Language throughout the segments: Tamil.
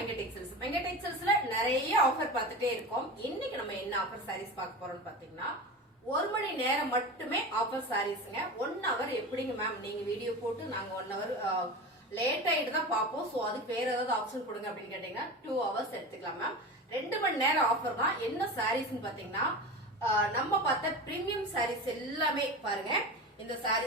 மெங்க டெக்ஸ்டைல்ஸ். மெங்க டெக்ஸ்டைல்ஸ்ல நிறைய ஆஃபர் பார்த்துட்டே இருக்கோம். இன்னைக்கு நம்ம என்ன ஆஃபர் சாரீஸ் பார்க்க போறோம்னு பாத்தீங்கன்னா, 1 மணி நேரம் மட்டுமே ஆஃபர் சாரீஸ்ங்க. 1 ஹவர் எப்படிங்க மேம் நீங்க வீடியோ போட்டு நாங்க 1 ஹவர் லேட் ஆயிட்டு தான் பார்ப்போம். ஸோ அதுக்கு வேற ஏதாவது ஆப்ஷன் கொடுங்க அப்படின்னு கேட்டீங்கன்னா 2 ஹவர்ஸ் எடுத்துக்கலாம் மேம். 2 மணி நேரம் ஆஃபர் தான். என்ன சாரீஸ்ன்னு பாத்தீங்கன்னா, நம்ம பார்த்த பிரீமியம் சாரீஸ் எல்லாமே பாருங்க. இந்த சாரி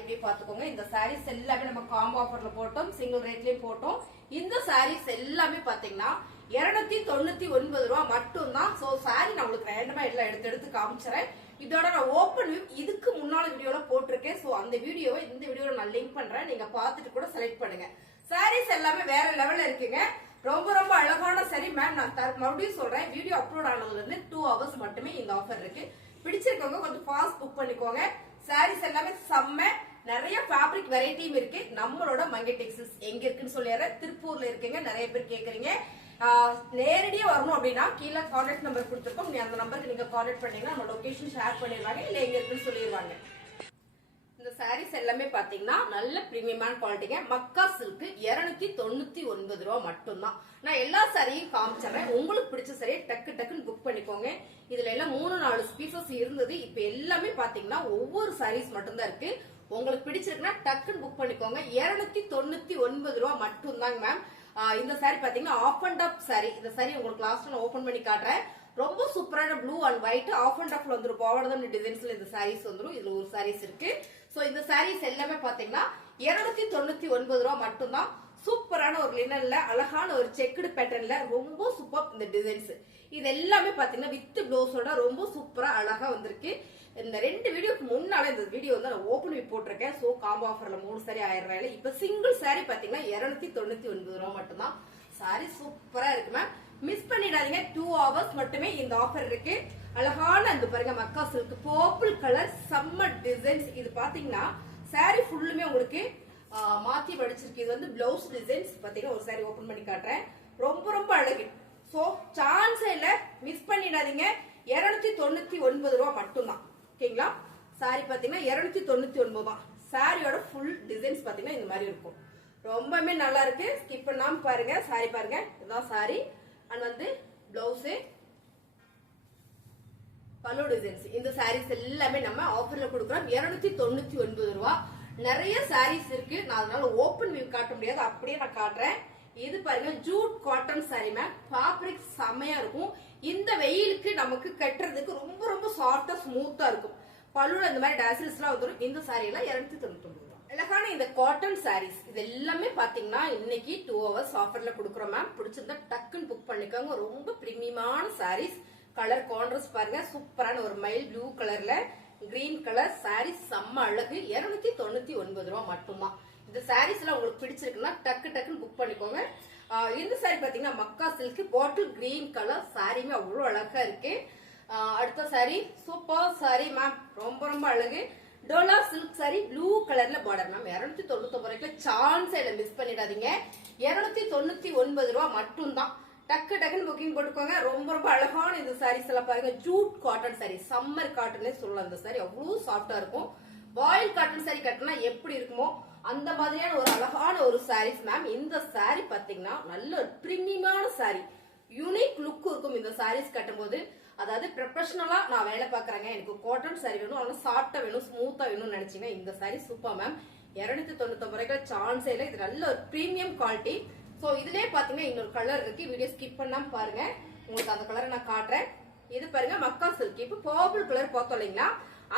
எப்படி பாத்துக்கோங்க. இந்த சாரீஸ் எல்லாமே நம்ம காம்போ ஆஃபர்ல போட்டோம், சிங்கிள் ரேட்லயும் போட்டோம். இந்த சாரீஸ் எல்லாமே பாத்தீங்கன்னா 299 ரூபா மட்டும் தான். சோ சாரி நான் உங்களுக்கு ரேண்டமா எல்லாம் எடுத்து காமிச்சறேன். இதோட நான் ஓபன் வியூ இதுக்கு முன்னால வீடியோல போட்டிருக்கேன். சோ அந்த வீடியோவை இந்த வீடியோல நான் லிங்க் பண்றேன், நீங்க பாத்துட்டு கூட செலக்ட் பண்ணுங்க. சாரீஸ் எல்லாமே வேற லெவல்ல இருக்குங்க. ரொம்ப ரொம்ப அழகான சரி மேம். நான் மறுபடியும் சொல்றேன், வீடியோ அப்லோட் ஆனதுல இருந்து 2 ஹவர்ஸ் மட்டுமே இந்த ஆஃபர் இருக்கு. பிடிச்சிருக்கவங்க கொஞ்சம் ஃபாஸ்ட் புக் பண்ணிக்கோங்க. சாரீஸ் எல்லாமே செம்ம, நிறைய ஃபேப்ரிக் வெரைட்டியும் இருக்கு. நம்மளோட மங்கை டெக்ஸ்டைல்ஸ் எங்க இருக்குன்னு சொல்லிடுறேன். திருப்பூர்ல இருக்குங்க. நிறைய பேர் கேக்குறீங்க. நேரடியா வரணும் அப்படின்னா கீழே கான்டாக்ட் நம்பர் கொடுத்துருக்கோம். நீ அந்த நம்பருக்கு நீங்க கான்டாக்ட் பண்ணீங்கன்னா நம்ம லொகேஷன் ஷேர் பண்ணிடுவாங்க, இல்ல எங்க இருக்குன்னு சொல்லிடுவாங்க. இந்த சாரீஸ் எல்லாமே பாத்தீங்கன்னா நல்ல பிரீமியமான குவாலிட்டிங்க. மக்கா சில்க் 299 ரூபா மட்டும்தான். நான் எல்லா சாரியும் காமிச்சறேன். உங்களுக்கு பிடிச்ச சாரியை டக்குன்னு புக் பண்ணிக்கோங்க. இதுல எல்லாம் 3-4 பீசஸ் இருந்தது. இப்ப எல்லாமே பாத்தீங்கன்னா ஒவ்வொரு சாரீஸ் மட்டும்தான் இருக்கு. உங்களுக்கு பிடிச்சிருக்குன்னா டக்குன்னு புக் பண்ணிக்கோங்க. 299 ரூபா மட்டும்தாங்க மேம். இந்த சாரி பாத்தீங்கன்னா ஆஃப் அண்ட் ஆஃப் சாரி. இந்த சாரி உங்களுக்கு லாஸ்ட் நான் ஓபன் பண்ணி காட்டுறேன். ரொம்ப சூப்பரான blue and white half and ஆஃப்ல வந்துரும். பாவடதம் டிசைன்ஸ்ல இந்த சாரீஸ் வந்துரும். இதுல ஒரு சாரீஸ் இருக்கு. சோ இந்த சாரீஸ் எல்லாமே பாத்தீங்கன்னா 299 ரூபா மட்டும்தான். சூப்பரான ஒரு லினன்ல அழகான ஒரு செக்குடு பேட்டர்ன்ல ரொம்ப சூப்பர் இந்த டிசைன்ஸ். இது எல்லாமே பாத்தீங்கன்னா வித் ப்ளவுஸோட ரொம்ப சூப்பரா அழகா வந்திருக்கு. இந்த 2 வீடியோக்கு முன்னால இந்த வீடியோ வந்து நான் ஓபன் பண்ணி போட்டிருக்கேன். சோ காம்போ ஆஃபர்ல 3 சாரி 1000 ரூபாயில. இப்ப சிங்கிள் சாரி பாத்தீங்கன்னா 299 ரூபா மட்டும்தான். சாரி சூப்பரா இருக்கு மேம். மிஸ் பண்ணிடாதீங்க. 2 ஹவர்ஸ் மட்டுமே இந்த ஆஃபர் இருக்கு. அழகான அந்த பாருங்க மக்கா சில்க் பர்பிள் கலர் செம்ம டிசைன்ஸ். இது பாத்தீங்கன்னா சாரி ஃபுல்லுமே உங்களுக்கு மாத்தி படிச்சிருக்கு. இது வந்து பிளவுஸ் டிசைன்ஸ் பாத்தீங்கன்னா ஒரு சாரி ஓபன் பண்ணி காட்டுறேன். ரொம்ப ரொம்ப அழகு. சோ சான்ஸ் இல்ல, மிஸ் பண்ணிடாதீங்க. 299 ரூபா மட்டும்தான். ஓகேங்களா? சாரி பாத்தீங்கன்னா 299 தான். சாரியோட ஃபுல் டிசைன்ஸ் பாத்தீங்கன்னா இந்த மாதிரி இருக்கும். ரொம்பவே நல்லா இருக்கு. ஸ்கிப் பண்ணாம பாருங்க. சாரி பாருங்க, இதுதான் சாரி அண்ட் வந்து பிளவுஸ் பல்லு டிசைன்ஸ். இந்த சாரீஸ் எல்லாமே நம்ம ஆஃபர்ல கொடுக்குறோம். 299 ரூபா. நிறைய சாரீஸ் இருக்கு. நான் அதனால ஓபன் வியூ காட்ட முடியாது, அப்படியே நான் காட்டுறேன். இது பாருங்க Jude cotton sorry ma'am. Fabric செமையா இருக்கும். இந்த வெயிலுக்கு நமக்கு கட்டுறதுக்கு ரொம்ப ரொம்ப சாஃப்டா ஸ்மூத்தா இருக்கும். பல்லுல இந்த மாதிரி டாசல்ஸ் எல்லாம் வந்துடும். இந்த சாரி எல்லாம் 299 ரூபா. அழகான இந்த காட்டன் சாரீஸ் இது எல்லாமே பாத்தீங்கன்னா இன்னைக்கு 2 ஹவர்ஸ் ஆஃபர்ல கொடுக்குறோம் மேம். பிடிச்சிருந்தா டக்குன்னு புக் பண்ணிக்கோங்க. ரொம்ப பிரீமியமான சாரீஸ். கலர் கான்ட்ராஸ்ட் பாருங்க, சூப்பரான ஒரு மைல் ப்ளூ கலர்ல கிரீன் கலர் சாரீஸ் செம்ம அழகு. 299 ரூபா மட்டும்தான். இந்த சாரீஸ் எல்லாம் உங்களுக்கு பிடிச்சிருக்குன்னா டக்குன்னு புக் பண்ணிக்கோங்க. இந்த சாரி பாத்தீங்கன்னா மக்கா சில்க் பாட்டில் கிரீன் கலர் சாரியுமே அவ்வளவு அழகா இருக்கு. அடுத்த சாரி சூப்பர் சாரி மேம். ரொம்ப ரொம்ப அழகு. டோலா சில்க் சாரி ப்ளூ கலர்ல பார்டர் மேம். 299 ரூபாய்க்கு சான்ஸ் இல்ல, மிஸ் பண்ணிடாதீங்க. 299 ரூபா மட்டும்தான். டக்குன்னு புக்கிங் போட்டுக்கோங்க. ரொம்ப ரொம்ப அழகான இந்த சாரீஸ் எல்லாம் பாருங்க. ஜூட் காட்டன் சாரி, சம்மர் காட்டனே சொல்லலாம். இந்த சாரி அவ்வளவு சாஃப்டா இருக்கும். பாயில் காட்டன் சாரி கட்டினா எப்படி இருக்குமோ அந்த மாதிரியான ஒரு அழகான ஒரு சாரீஸ் மேம். இந்த சாரி பாத்தீங்கன்னா நல்ல ஒரு பிரீமியமான சாரி. யூனிக் லுக் இருக்கும் இந்த சாரீஸ் கட்டும் போது. அதாவது ப்ரொஃபஷனலா நான் வேலை பாக்குறேங்க, எனக்கு காட்டன் சாரி வேணும், ஆனா சாஃப்டா வேணும், ஸ்மூத்தா வேணும்னு நினைச்சீங்கன்னா இந்த சாரி சூப்பர் மேம். 299 ரூபாய்க்கு சான்ஸே இல்லை. இது நல்ல ஒரு பிரீமியம் குவாலிட்டி. சோ இதுலயே பாத்தீங்கன்னா இன்னொரு கலர் இருக்கு. வீடியோ ஸ்கிப் பண்ணாம பாருங்க, உங்களுக்கு அந்த கலரை நான் காட்டுறேன். இது பாருங்க மக்கா சில்க். இப்ப பர்பிள் கலர் பார்த்தோம் இல்லைங்களா,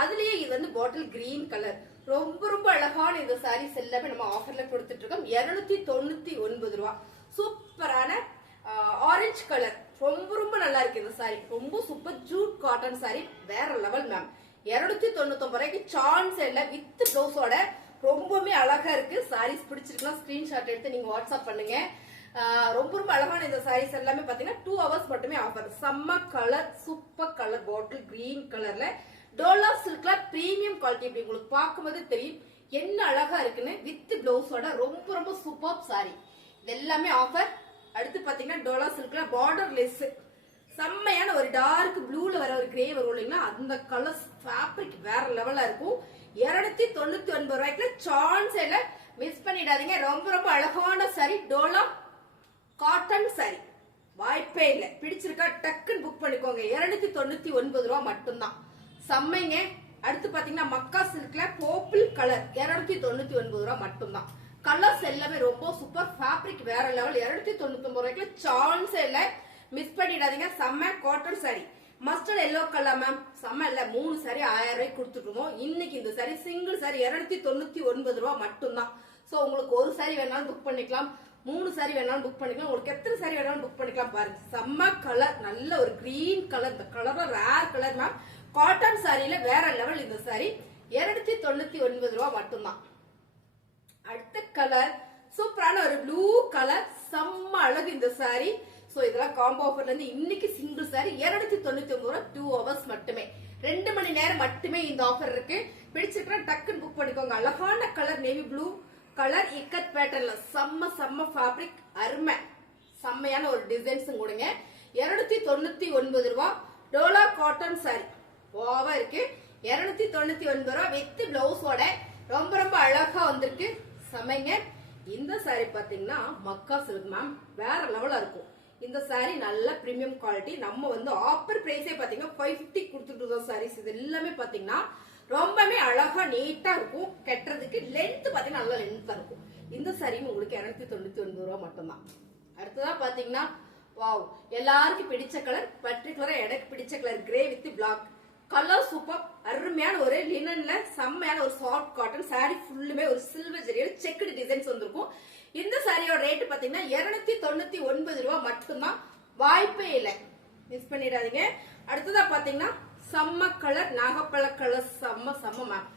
அதுலயே இது வந்து பாட்டில் கிரீன் கலர். ரொம்ப ரொம்ப அழகான இந்த சாரீஸ் எல்லாமே நம்ம ஆஃபர்ல கொடுத்துட்டு இருக்கோம். 299 ரூபா. சூப்பரான ஆரஞ்சு கலர் ரொம்ப ரொம்ப நல்லா இருக்கு இந்த சாரி. ரொம்ப சூப்பர் ஜூட் காட்டன் சாரி வேற லெவல் மேம். 299 ரூபாய்க்கு சான்ஸ் இல்ல. வித் பிளவுஸோட ரொம்பவே அழகா இருக்கு. சாரீஸ் பிடிச்சிருக்கலாம் ஸ்கிரீன்ஷாட் எடுத்து நீங்க வாட்ஸ்அப் பண்ணுங்க. ரொம்ப ரொம்ப அழகான இந்த சாரீஸ் எல்லாமே பாத்தீங்கன்னா 2 ஹவர்ஸ் மட்டுமே ஆஃபர். செம்ம colour, super colour bottle green கலர்ல டோலா சில்க்ல பிரீமியம் குவாலிட்டி. இப்படி உங்களுக்கு பார்க்கும்போது தெரியும் என்ன அழகா இருக்குன்னு. வித் பிளவுஸோட ரொம்ப ரொம்ப சூப்பர் சாரி. இது எல்லாமே ஆஃபர். அடுத்து பாத்தீங்கன்னா டோலா சில்க்ல பார்டர் லெஸ் செம்மையான ஒரு டார்க் ப்ளூல வர ஒரு கிரே வரும் இல்லைங்களா, அந்த கலர் ஃபேப்ரிக் வேற லெவலா இருக்கும். 299 ரூபாய்க்கு சான்ஸ் இல்ல, மிஸ் பண்ணிடாதீங்க. ரொம்ப ரொம்ப அழகான சாரி டோலா காட்டன் வாய்ப்பே இல்லை. பிடிச்சிருக்கா டக்குன்னு புக் பண்ணிக்கோங்க. 299 ரூபா மட்டும்தான். செம்மைங்க. அடுத்து பாத்தீங்கன்னா மக்கா சில்க்ல பர்பிள் கலர் 299 ரூபா மட்டும்தான். கலர்ஸ் எல்லாமே ரொம்ப சூப்பர். ஃபேப்ரிக் வேற லெவல். 299 ரூபாய்க்கு சான்ஸே இல்ல. மிஸ் பண்ணிடாதீங்க. செம்ம cotton sorry. Mustard yellow colour ma'am. செம்ம இல்ல. 3 சாரி 1000 ரூபாய்க்கு கொடுத்துருக்கோம். இன்னைக்கு இந்த சாரி சிங்கிள் சாரி 299 ரூபா மட்டும்தான். சோ உங்களுக்கு ஒரு சாரி வேணாலும் புக் பண்ணிக்கலாம், 3 சாரி வேணாலும் புக் பண்ணிக்கலாம், உங்களுக்கு எத்தனை சாரி வேணாலும் புக் பண்ணிக்கலாம். பாருங்க செம்ம கலர், நல்ல ஒரு கிரீன் கலர். இந்த colour rare colour ma'am. Cotton சாரியில வேற லெவல். இந்த சாரி 299 ரூபா மட்டும்தான். அடுத்த கலர் சூப்பரான ஒரு ப்ளூ கலர். செம்ம அழகு இந்த சாரி. சோ இதெல்லாம் காம்போ ஆஃபர்ல இருந்து இன்னைக்கு சிங்கிள் சாரி 299 ரூபா. 2 ஹவர்ஸ் மட்டுமே, 2 மணி நேரம் மட்டுமே இந்த ஆஃபர் இருக்கு. பிடிச்சிருக்கா டக்குன்னு புக் பண்ணிக்கோங்க. அழகான colour navy blue colour ikat பேட்டர்ன்ல செம்ம செம்ம ஃபேப்ரிக். அருமை. செம்மையான ஒரு டிசைன்ஸ் கொடுங்க. 299 ரூபா. டோலா காட்டன் சாரி ஓவா இருக்கு. 299 ரூபா வித் பிளவுஸோட ரொம்ப ரொம்ப அழகா வந்திருக்கு. செமைங்க. இந்த சாரி பாத்தீங்கன்னா மக்கா சில்க் மேம். வேற லெவலா இருக்கும். இந்த சாரி நல்ல பிரீமியம் குவாலிட்டி. நம்ம வந்து ஆஃபர் பிரைஸே பாத்தீங்கன்னா 550 கொடுத்துட்டு இருக்கோம் சாரீஸ். இது எல்லாமே பாத்தீங்கன்னா ரொம்பவே அழகா நீட்டா இருக்கும். கட்டுறதுக்கு லென்த் பாத்தீங்கன்னா நல்ல லென்த்தா இருக்கும். இந்த சாரியும் உங்களுக்கு 299 ரூபா மட்டும்தான். அடுத்ததா பாத்தீங்கன்னா வாவ், எல்லாருக்கும் பிடிச்ச கலர், பர்டிகுலரா எனக்கு பிடிச்ச colour grey with black colour. Super. அருமையான ஒரு லினன்ல செம்மையான ஒரு சாஃப்ட் காட்டன் சாரி. ஃபுல்லுமே ஒரு சில்வர் ஜெரியில் செக்குடு டிசைன்ஸ் வந்திருக்கும். இந்த சாரியோட ரேட் பாத்தீங்கன்னா 299 ரூபா மட்டும்தான். வாய்ப்பே இல்லை. மிஸ் பண்ணிடாதீங்க. அடுத்ததா பாத்தீங்கன்னா செம்ம கலர் நாகப்பழ கலர். செம்ம செம்ம மேம்.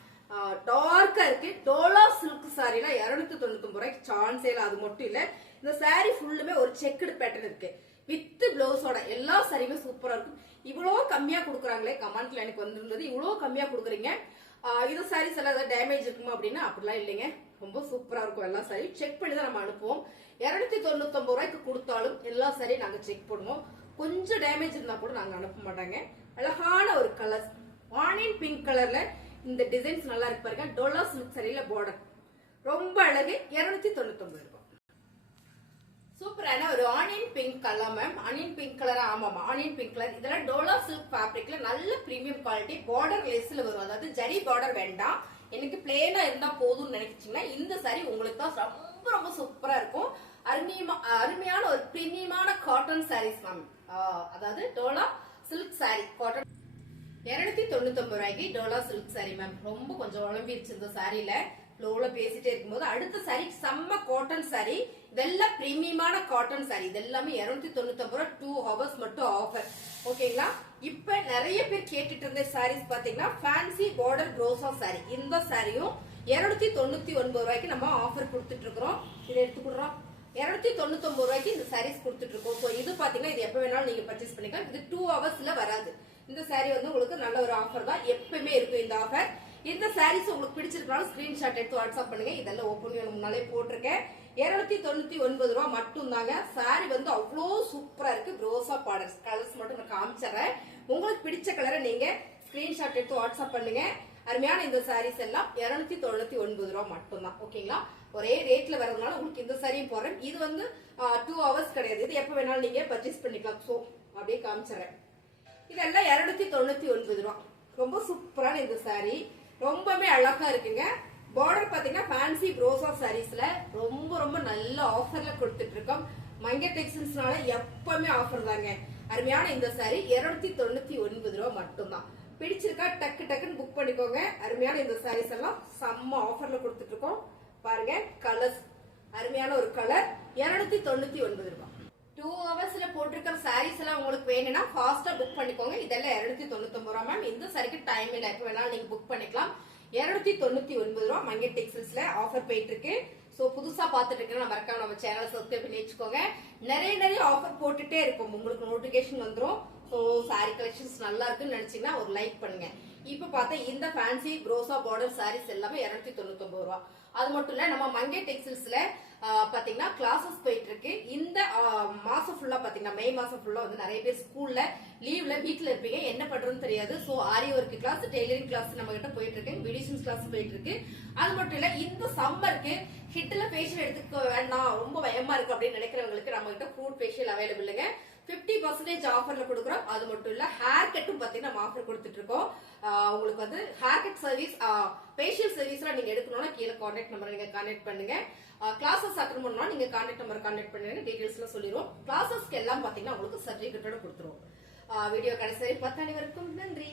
டார்க்கா இருக்கு. டோலா சில்க் சாரில 299 ரூபாய்க்கு சான்ஸே இல்ல. அது மட்டும் இல்ல, இந்த சாரி ஃபுல்லுமே ஒரு செக்குடு பேட்டர்ன் இருக்கு வித் பிளவுஸோட. எல்லா சாரியுமே சூப்பரா இருக்கும். இவ்வளவு கம்மியா கொடுக்குறாங்களே, கமெண்ட்ல எனக்கு வந்திருந்தது இவ்வளவு கம்மியா கொடுக்குறீங்க, இது சாரீஸ் எல்லாம் ஏதாவது டேமேஜ் இருக்குமா அப்படின்னா அப்படிலாம் இல்லைங்க. ரொம்ப சூப்பரா இருக்கும். எல்லா சாரி செக் பண்ணி தான் நம்ம அனுப்புவோம். 299 ரூபாய்க்கு கொடுத்தாலும் எல்லா சாரியும் நாங்க செக் பண்ணுவோம். கொஞ்சம் டேமேஜ் இருந்தா கூட நாங்க அனுப்ப மாட்டாங்க. அழகான ஒரு கலர் ஆனியன் பிங்க் கலர்ல இந்த டிசைன்ஸ் நல்லா இருக்கு பாருங்க. டோலா சில்க் சாரியில பார்டர் ரொம்ப அழகு. 299 ரூபாய். சூப்பரான ஒரு onion pink colour ma'am. Onion pink colour. ஆமாமா, ஆனியன் பிங்க் கலர். இதெல்லாம் டோலா சில்க் ஃபேப்ரிக்ல நல்ல பிரீமியம் குவாலிட்டி. பார்டர் லெஸ்ல வரும். அதாவது ஜரி பார்டர் வேண்டாம், எனக்கு பிளேனா இருந்தா போதும்னு நினைச்சீங்கன்னா இந்த சாரி உங்களுக்கு தான் ரொம்ப ரொம்ப சூப்பரா இருக்கும். அருமையான ஒரு பிரீமியமான காட்டன் சாரீஸ் மேம். அதாவது டோலா சில்க் சாரி காட்டன் 299 ரூபாய்க்கு டோலா சில்க் சாரி மேம். ரொம்ப கொஞ்சம் உழம்பிடுச்சு இந்த சாரியில. ஃப்ளோல பேசிட்டே இருக்கும்போது அடுத்த சாரி செம்ம காட்டன் சாரி. இதெல்லாம் பிரீமியமான காட்டன் சாரி. இதெல்லாமே 299 ரூபாய். 2 ஹவர்ஸ் மட்டும் ஆஃபர். ஓகேங்களா? இப்ப நிறைய பேர் கேட்டுட்டு இருந்த சாரீஸ் பாத்தீங்கன்னா ஃபேன்சி பார்டர் ப்ரோசா சாரி. இந்த சாரியும் 299 ரூபாய்க்கு நம்ம ஆஃபர் கொடுத்துட்டு இருக்கிறோம். இதை எடுத்துக்கிறோம். 299 ரூபாய்க்கு இந்த சாரீஸ் கொடுத்துட்டு இருக்கோம். இது பாத்தீங்கன்னா இது எப்ப வேணாலும் நீங்க பர்ச்சேஸ் பண்ணிக்கலாம். இது 2 ஹவர்ஸ்ல வராது. இந்த சாரி வந்து உங்களுக்கு நல்ல ஒரு ஆஃபர் தான். எப்பவுமே இருக்கும் இந்த ஆஃபர். இந்த சாரீஸ் உங்களுக்கு பிடிச்சிருக்காலும் ஸ்கிரீன்ஷாட் எடுத்து வாட்ஸ்அப் பண்ணுங்க. இதெல்லாம் ஓப்பன் பண்ணி முன்னாலே போட்டிருக்கேன். 299 ரூபாய் மட்டும் தாங்க. சாரி வந்து அவ்வளோ சூப்பரா இருக்கு. ரோசா பார்டர்ஸ் கலர்ஸ் மட்டும் நான் காமிச்சறேன். உங்களுக்கு பிடிச்ச கலரை நீங்க ஸ்கிரீன்ஷாட் எடுத்து வாட்ஸ்அப் பண்ணுங்க. அருமையான இந்த சாரீஸ் எல்லாம் 299 ரூபாய் மட்டும் தான். ஓகேங்களா? ஒரே ரேட்ல வரதுனால உங்களுக்கு இந்த சாரியும் போறேன். இது வந்து 2 ஹவர்ஸ் கிடையாது. இது எப்ப வேணாலும் நீங்க பர்ச்சேஸ் பண்ணிக்கலாம். சோ அப்படியே காமிச்சறேன். இதெல்லாம் 299 ரூபாய். ரொம்ப சூப்பரான இந்த சாரி. ரொம்பவே அழகா இருக்குங்க. பார்டர் பாத்தீங்கன்னா ஃபேன்சி ப்ரோசா சாரீஸ்ல ரொம்ப ரொம்ப நல்ல ஆஃபர்ல கொடுத்துட்டு இருக்கோம். மங்கை டெக்ஸ்டைல்ஸ்னால எப்பவுமே ஆஃபர் தாங்க. அருமையான இந்த சாரி 299 ரூபாய் மட்டும்தான். பிடிச்சிருக்கா டக்கு டக்குன்னு புக் பண்ணிக்கோங்க. அருமையான இந்த சாரீஸ் எல்லாம் செம்ம ஆஃபர்ல கொடுத்துட்டு இருக்கோம். பாருங்க கலர்ஸ். அருமையான ஒரு கலர் 299 ரூபாய். 2 ஹவர்ஸ்ல போட்டிருக்கிற சாரீஸ் எல்லாம் உங்களுக்கு வேணும்னா ஃபாஸ்டா புக் பண்ணிக்கோங்க. இதெல்லாம் 299 ரூபாய் மேம். இந்த சாரிக்கு டைம் இல்ல, எப்ப வேணாலும் நீங்க புக் பண்ணிக்கலாம். 299 ரூபாய் மங்கை டெக்ஸ்டைல்ஸ்ல ஆஃபர் போயிட்டு இருக்கு. சோ புதுசா பாத்துட்டு இருக்கீங்கன்னா மறக்காம நம்ம சேனலை சப்ஸ்கிரைப் பண்ணி வச்சுக்கோங்க. நிறைய ஆஃபர் போட்டுட்டே இருக்கும். உங்களுக்கு நோட்டிபிகேஷன் வந்துரும். சோ சாரி கலெக்ஷன்ஸ் நல்லா இருக்குன்னு நினைச்சீங்கன்னா ஒரு லைக் பண்ணுங்க. இப்ப பார்த்தா இந்த ஃபேன்சி ப்ரோசா பார்டர் சாரீஸ் எல்லாமே 299 ரூபாய். அது மட்டும் இல்ல, நம்ம மங்கை டெக்ஸ்டைல்ஸ்ல பாத்தீங்கன்னா கிளாஸஸ் போயிட்டு இருக்கு. இந்த மாசம் ஃபுல்லா பாத்தீங்கன்னா மே மாசம் ஃபுல்லா வந்து நிறைய பேர் ஸ்கூல்ல லீவ்ல வீட்டுல இருப்பீங்க, என்ன பண்றதுன்னு தெரியாது. சோ ஆரி ஒர்க் கிளாஸ், டெய்லரிங் கிளாஸ் நம்ம கிட்ட போயிட்டு இருக்கு. பியூட்டிஷியன்ஸ் கிளாஸ் போயிட்டு இருக்கு. அது மட்டும் இல்ல, இந்த சம்மருக்கு ஹிட்ல ஃபேஷியல் எடுத்துக்க வேண்டாம், ரொம்ப பயமா இருக்கு அப்படின்னு நினைக்கிறவங்களுக்கு நம்ம கிட்ட ஃப்ரூட் ஃபேஷியல் அவைலபிள்ங்க. 50% ஆஃபர்ல கொடுக்குறோம். அது மட்டும் இல்ல ஹேர் கட்டும் பாத்தீங்கன்னா நம்ம ஆஃபர் கொடுத்துட்டு இருக்கோம். உங்களுக்கு வந்து ஹேர் கட் சர்வீஸ், ஃபேஷியல் சர்வீஸ்லாம் நீங்க எடுக்கணும்னா கீழே கான்டாக்ட் நம்பர் நீங்க கான்டாக்ட் பண்ணுங்க. கிளாஸஸ் அட்டெண்ட் பண்ணனும்னா நீங்க கான்டாக்ட் நம்பர் கான்டாக்ட் பண்ணுங்க, டீடைல்ஸ்லாம் சொல்லிடுவோம். கிளாஸஸ்க்கு எல்லாம் பாத்தீங்கன்னா உங்களுக்கு சர்டிபிகேட்டோட கொடுத்துருவோம். வீடியோ கடைசி வரை பார்த்த அனைவருக்கும் நன்றி.